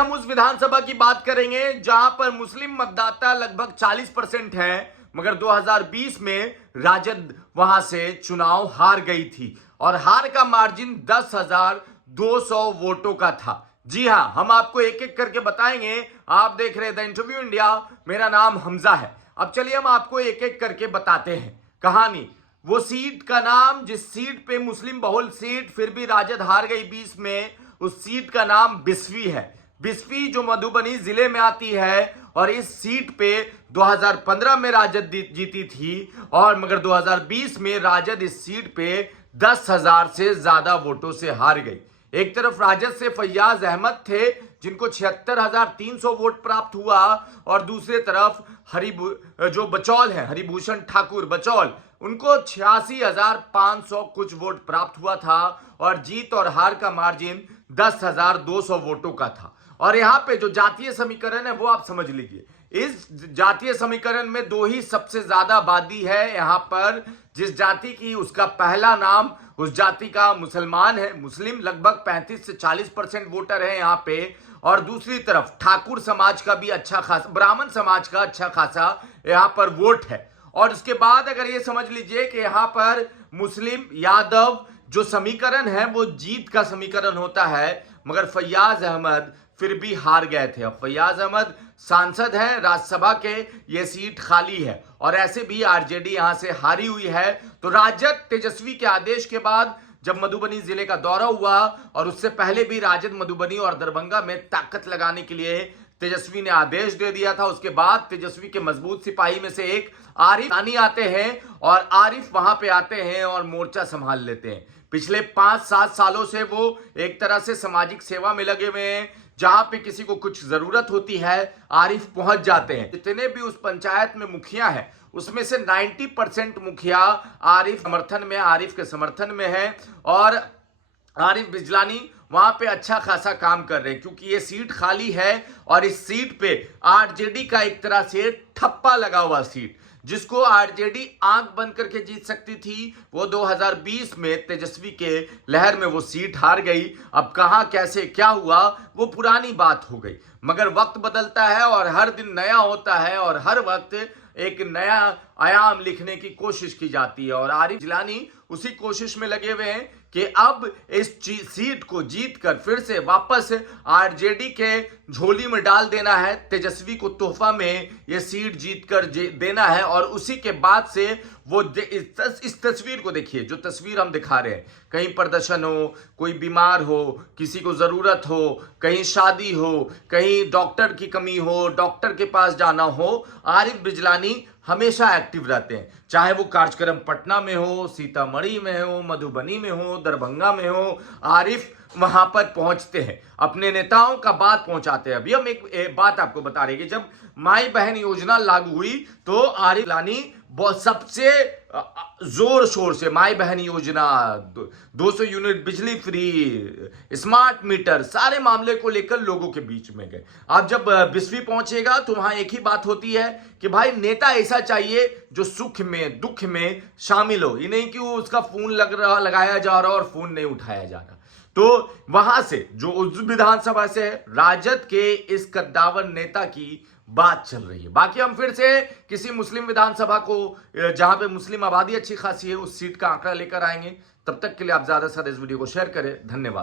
हम उस विधानसभा की बात करेंगे जहां पर मुस्लिम मतदाता लगभग 40% हैं, मगर 2020 में राजद वहां से चुनाव हार गई थी और हार का मार्जिन 10,200 वोटों का था। जी हां, हम आपको एक एक करके बताएंगे। आप देख रहे थे इंटरव्यू इंडिया, मेरा नाम हमजा है। अब चलिए हम आपको एक एक करके बताते हैं कहानी। वो सीट का नाम, जिस सीट पे मुस्लिम बहुल सीट फिर भी राजद हार गई 20 में, उस सीट का नाम बिस्फी है। बिस्फी जो मधुबनी जिले में आती है और इस सीट पे 2015 में राजद जीती थी और मगर 2020 में राजद इस सीट पे 10,000 से ज्यादा वोटों से हार गई। एक तरफ राजद से फैयाज अहमद थे जिनको 76,300 वोट प्राप्त हुआ और दूसरे तरफ जो बचौल है, हरिभूषण ठाकुर बचौल, उनको 86,500 कुछ वोट प्राप्त हुआ था और जीत और हार का मार्जिन 10,200 वोटों का था। और यहां पे जो जातीय समीकरण है वो आप समझ लीजिए। इस जातीय समीकरण में दो ही सबसे ज्यादा आबादी है यहां पर। जिस जाति की, उसका पहला नाम उस जाति का मुसलमान है, मुस्लिम लगभग 35 से 40% वोटर है यहां पे। और दूसरी तरफ ठाकुर समाज का भी अच्छा खासा, ब्राह्मण समाज का अच्छा खासा यहां पर वोट है। और उसके बाद अगर ये समझ लीजिए कि यहां पर मुस्लिम यादव जो समीकरण है वो जीत का समीकरण होता है, मगर फैयाज अहमद फिर भी हार गए थे। अब फैयाज अहमद सांसद हैं राज्यसभा के, ये सीट खाली है और ऐसे भी आरजेडी यहां से हारी हुई है। तो राजद तेजस्वी के आदेश के बाद जब मधुबनी जिले का दौरा हुआ और उससे पहले भी राजद मधुबनी और दरभंगा में ताकत लगाने के लिए तेजस्वी ने आदेश दे दिया था। उसके बाद तेजस्वी के मजबूत सिपाही में से एक आरिफ आनी आते हैं और आरिफ वहां पे आते हैं और मोर्चा संभाल लेते हैं। पिछले 5-7 सालों से वो एक तरह से सामाजिक सेवा में लगे हुए हैं। जहां पे किसी को कुछ जरूरत होती है आरिफ पहुंच जाते हैं। जितने भी उस पंचायत में मुखिया हैं उसमें से 90% मुखिया आरिफ के समर्थन में है और आरिफ बिजलानी वहां पे अच्छा खासा काम कर रहे हैं क्योंकि ये सीट खाली है और इस सीट पे आरजेडी का एक तरह से ठप्पा लगा हुआ सीट, जिसको आरजेडी आंख बंद करके जीत सकती थी, वो 2020 में तेजस्वी के लहर में वो सीट हार गई। अब कहां कैसे क्या हुआ वो पुरानी बात हो गई, मगर वक्त बदलता है और हर दिन नया होता है और हर वक्त एक नया आयाम लिखने की कोशिश की जाती है और आरिफ जिलानी उसी कोशिश में लगे हुए हैं कि अब इस सीट को जीतकर फिर से वापस आरजेडी के झोली में डाल देना है। तेजस्वी को तोहफा में ये सीट जीतकर देना है और उसी के बाद से वो इस तस्वीर को देखिए, जो तस्वीर हम दिखा रहे हैं, कहीं प्रदर्शन हो, कोई बीमार हो, किसी को जरूरत हो, कहीं शादी हो, कहीं डॉक्टर की कमी हो, डॉक्टर के पास जाना हो, आरिफ बिजलानी हमेशा एक्टिव रहते हैं। चाहे वो कार्यक्रम पटना में हो, सीतामढ़ी में हो, मधुबनी में हो, दरभंगा में हो, आरिफ वहां पर पहुंचते हैं, अपने नेताओं का बात पहुंचाते हैं। अभी हम एक बात आपको बता रहे हैं कि जब माई बहन योजना लागू हुई तो आरिफ बिजलानी सबसे जोर शोर से माई बहन योजना, 200 यूनिट बिजली फ्री, स्मार्ट मीटर, सारे मामले को लेकर लोगों के बीच में गए। अब जब बिस्फी पहुंचेगा तो वहां एक ही बात होती है कि भाई नेता ऐसा चाहिए जो सुख में दुख में शामिल हो, ये नहीं कि वो उसका फोन लगाया जा रहा और फोन नहीं उठाया जा रहा। तो वहां से जो उस विधानसभा से राजद के इस कद्दावर नेता की बात चल रही है। बाकी हम फिर से किसी मुस्लिम विधानसभा को जहां पे मुस्लिम आबादी अच्छी खासी है उस सीट का आंकड़ा लेकर आएंगे। तब तक के लिए आप ज्यादा से ज्यादा इस वीडियो को शेयर करें। धन्यवाद।